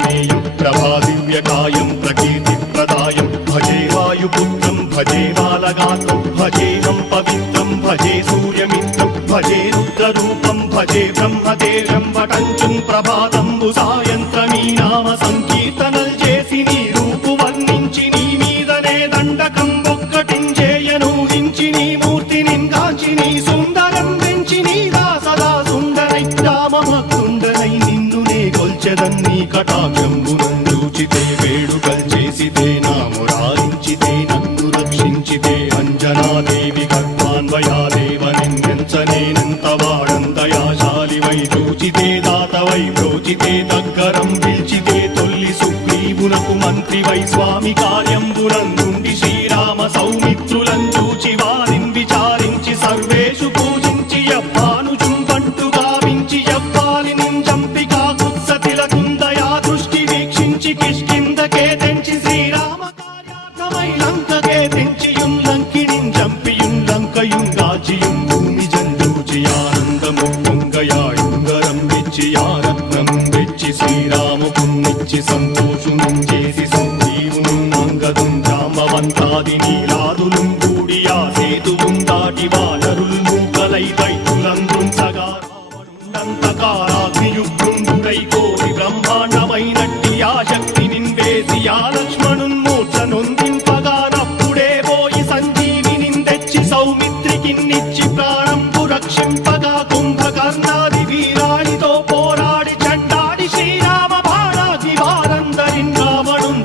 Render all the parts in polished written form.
ఆంజనేయం ప్రభాదివ్యకాయం ప్రకీర్తిప్రదాయం భజే వాయుపుత్రం భజే బాలగాత్రం భజేహం పవిత్రం భజే సూర్యమిత్రం భజే రుద్రరూపం భజే బ్రహ్మదేవం వటంచుం ప్రభాతంబు సాయంత్రమీ నామ సంకీర్తనల్ చేసి నీ రూపు వర్ణించి నీ మీదనే దండకం ఒక్కటించేయనూహించి నీ మూర్తి నిందాచి నీ సుందరం వెంచి నీ దాసదా సుందరై రామభక్తుండనై నిన్ను నే కొల్చెదన్నీ కటాక్షంబునందూచితే వేడుకల్ చేసితే నామురారించితే నన్ను రక్షించితే అంజనాదేవి గర్భాన్వయాదేవ నిన్నెంచనేనంత వాడందయాశాలివై చూచితే దాతవై ప్రోచితే దగ్గరం పిల్చితే తొల్లి సుగ్రీవునకు మంత్రివై స్వామి కార్యంబునందుండి శ్రీరామ సౌమిత్రులం చూచి వారిని విచారించి సర్వేషు పూజించి యవ్వాను చుంబంటు గావించి యవ్వాలి నింజంపికా కుత్సతిలకుందయా దృష్టి వీక్షించి కిష్కిందకే తెంచి శ్రీరామ కార్యార్థమై లంకకే తెంచియుం లంకిణిం జంపియుం లంకయుం గాచియుం భూమి జంజూచి ఆనందము పొంగయాయుంగరం వెచ్చి ఆరత్నం వెచ్చి శ్రీరాముకున్నిచ్చి సంతోషునం చేసి సుగ్రీవును అంగదుం జాంబవంతాది నీలాదులుం కూడి ఆ సేతువుం దాటి వానరులు మూకలై దైత్యులందుం సగా రావణుండంతకారాగ్నియుగ్రుండుడై కోరి బ్రహ్మాండమైనట్టి ఆ శక్తి నిన్వేసి ఆ లక్ష్మణున్ మూర్ఛ నొందింపగానప్పుడే పోయి సంజీవిని తెచ్చి సౌమిత్రికిన్నిచ్చి ప్రాణంపు రక్షింపగా కుంభకర్ణాది వీరాడితో పోరాడి చండాడి శ్రీరామ బాణాది వారందరిన్ రావణుం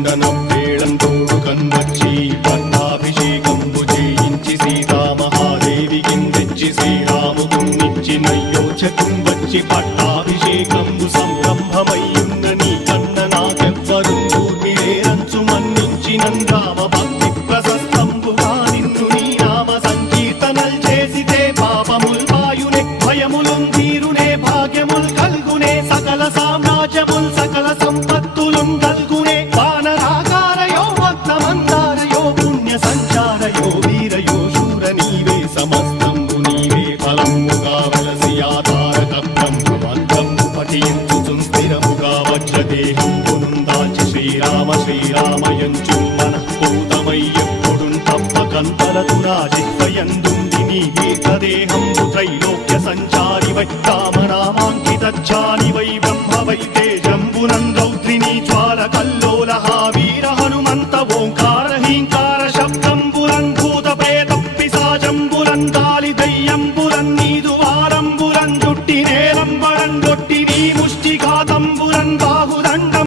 చంపగానంతలోకంబురానందమయ్యుండనవ్వేళంతోడు కన్వచ్చి పట్టాభిషేకంబు చేయించి సీతామహాదేవికిన్ తెచ్చి శ్రీరాముకున్నిచ్చి నయ్యోచకుం వచ్చి పట్టాభిషేకంబు సంరంభమయ్యున్న నీ కన్న నాకెవ్వరుం దూర్మిలేరంచు మన్నించి నందామ భక్తి ప్రశస్తంబుగా నిన్ను నీ నామ సంకీర్తనల్ చేసితే పాపముల్ వాయునే భయములుం తీరునే భాగ్యముల్ కల్గునే సకల సామ్రాజ్యముల్ సకల సంపత్తులుం కల్గునే వానరాకారయో భక్తమందారయో పుణ్య సంచారయో వీరయో శూర నీవే సమస్తంబు నీవే ఫలముగా వలసి ఆధారక బ్రహ్మమంత్రము పఠించు స్థిరముగా వజ్రదేహంబునుం దాచి శ్రీరామ శ్రీరామయంచు మనఃపూతమై ఎప్పుడుం తప్పకంతలతునా జిహ్వయందుండి నీ దీర్ఘదేహంబు త్రైలోక్య సంచారివై రామనామాంకితచ్చానివై బ్రహ్మవై తేజంబునం రౌద్రిణీ జ్వాల కల్లోలహ వీర హనుమంత ఓంకార హీంకార శబ్దంబురం భూత ప్రేత పిశాచంబురం గాలి దయ్యంబురం నీదు వారంబురం జుట్టి నేలంబరం గొట్టి నీ ముష్టిఘాతంబురం బాహుద